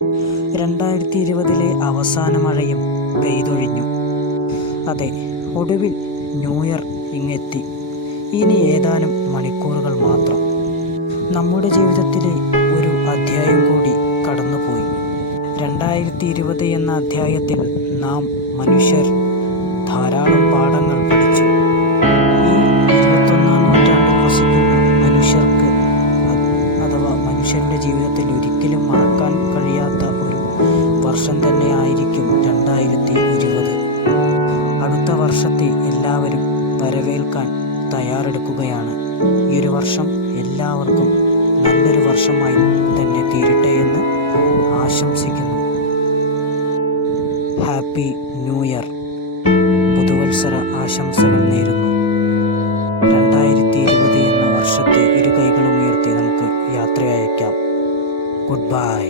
2020 അവസാന മഴയും പെയ്തൊഴിഞ്ഞു. അതെ, ഒടുവിൽ ന്യൂ ഇയർ ഇങ്ങെത്തി. ഇനി ഏതാനും മണിക്കൂറുകൾ മാത്രം. നമ്മുടെ ജീവിതത്തിലെ ഒരു അധ്യായം കൂടി കടന്നുപോയി. 2020 എന്ന അധ്യായത്തിൽ നാം മനുഷ്യർ ധാരാളം പാഠങ്ങൾ പഠിച്ചു. ഈ 21ാം നൂറ്റാണ്ടിൽ വസിക്കുന്ന മനുഷ്യർക്ക് അഥവാ മനുഷ്യരുടെ ജീവിതത്തിൽ ഒരിക്കലും മറക്കാൻ കഴിയാത്ത ഒരു വർഷം തന്നെ ആയിരിക്കും 2020. അടുത്ത വർഷത്തെ എല്ലാവരും വരവേൽക്കാൻ തയ്യാറെടുക്കുകയാണ്. ഈ ഒരു വർഷം എല്ലാവർക്കും നല്ലൊരു വർഷമായി തന്നെ തീരട്ടെ എന്ന് ആശംസിക്കുന്നു. ഹാപ്പി ന്യൂ ഇയർ, പുതുവത്സര ആശംസകൾ നേരുന്നു. 2020 എന്ന വർഷത്തെ ഇരു കൈകളും ഉയർത്തി നമുക്ക് യാത്ര അയക്കാം. Good bye.